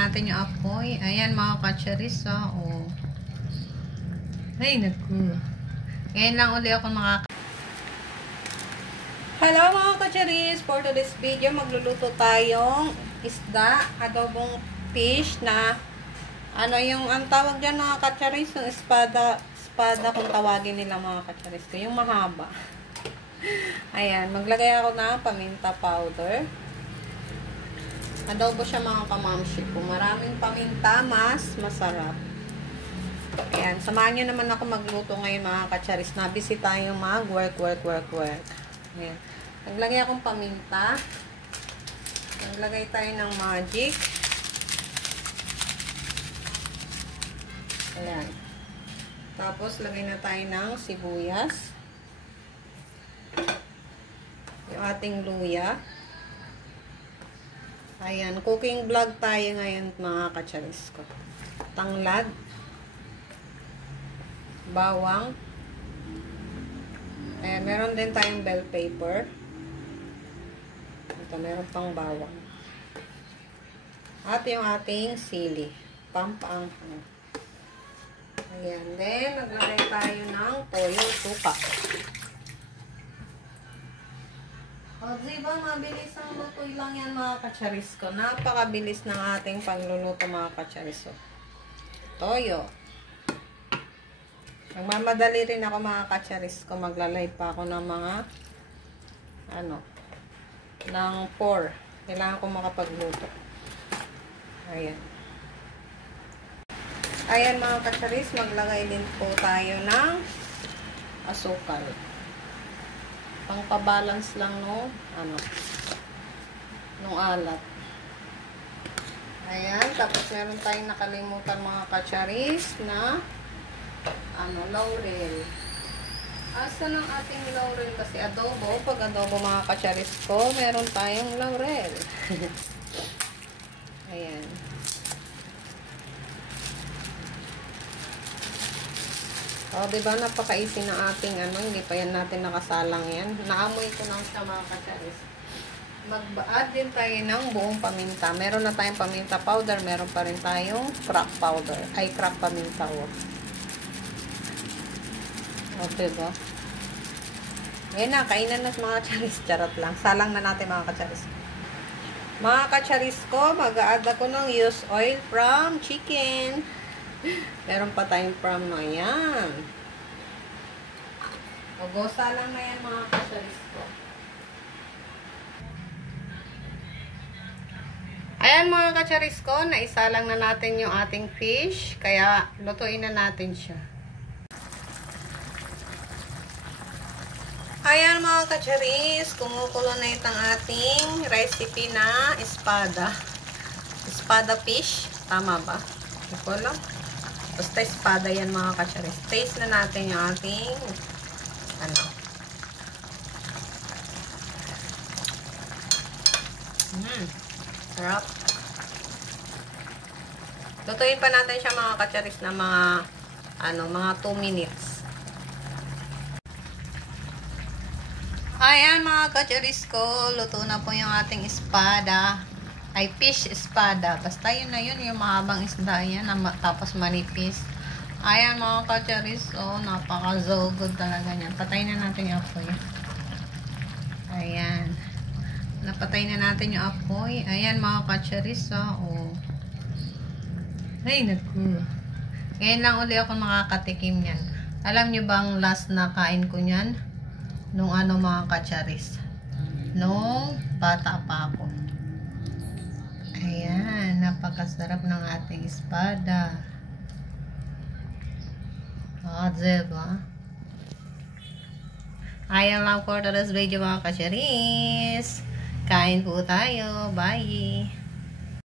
natin yung apoy. Ayan mga kacharis, oh. Ay, naku. Ngayon lang uli ako Hello mga kacharis! For today's video, magluluto tayong isda, adobong fish na ang tawag dyan mga kacharis, yung espada kung tawagin nila mga kacharis ko, yung mahaba. Ayan, maglagay ako ng paminta powder. Adobo siya mga kamamshi. Kung maraming paminta, mas masarap. Ayan, samahan nyo naman ako magluto ngayon mga kacharis. Nabisi tayo mag-work. Ayan. Naglagay akong paminta. Naglagay tayo ng magic. Ayan. Tapos, lagay na tayo ng sibuyas. Yung ating luya. Ayan, cooking vlog tayo ngayon mga kacharis ko. Tanglad. Bawang. Ayan, meron din tayong bell pepper. Ito, meron pang bawang. At yung ating sili. Pampaanghang. Ayan, then, naglagay tayo ng toyo, suka. O, diba, mabilis ang lutoy lang yan mga kacharis ko. Napakabilis ng ating pagluluto mga kacharis ko. Toyo. Nagmamadali rin ako mga kacharis ko. Magla-live pa ako ng mga ng 4. Kailangan ko makapagluto. Ayan. Ayan mga kacharis, maglagay din po tayo ng asukal. Pangpabalance lang nung alat. Ayan, tapos meron tayong nakalimutan mga kacharis na laurel. Asa ng ating laurel kasi adobo? Pag adobo mga kacharis ko, meron tayong laurel. Ayan. O, diba, napaka-easy ng ating hindi pa yan natin nakasalang yan. Naamoy ko lang siya mga kacharis. Mag-add din tayo ng buong paminta. Meron na tayong paminta powder, meron pa rin tayong crack powder. Ay, crack paminta. O, diba? Ayan na, kainan na mga kacharis. Charot lang. Salang na natin mga kacharis. Mga kacharis ko, mag-add ako ng used oil from chicken. Meron pa tayong from ayan. Ogosa lang na yan mga kacharis ko. Ayan mga kacharis ko, naisalang na natin yung ating fish. Kaya lutuin na natin siya. Ayan mga kacharis, kumukulo na itong ating recipe na espada. Espada fish. Tama ba? Hindi ko lang. Basta espada yan mga kacharis. Taste na natin yung ating sarap. Lutuin pa natin siya mga kacharis na mga 2 minutes. Ayan mga kacharis ko, luto na po yung ating espada. Ay, fish espada. Basta yun na yun, yung mahabang isda yan, tapos manipis. Ayan mga kacharis, napaka-so good talaga niyan. Patayin na natin yung apoy. Ayan. Napatay na natin yung apoy. Ayan mga kacharis, Ay, naku. Ngayon lang uli ako makakatikim yan. Alam nyo bang last na kain ko yan? Nung mga kacharis? Nung bata pa ako. Ayan, napakasarap ng ating espada. Diba? Ayan lang for today's video mga kacharis. Kain po tayo. Bye!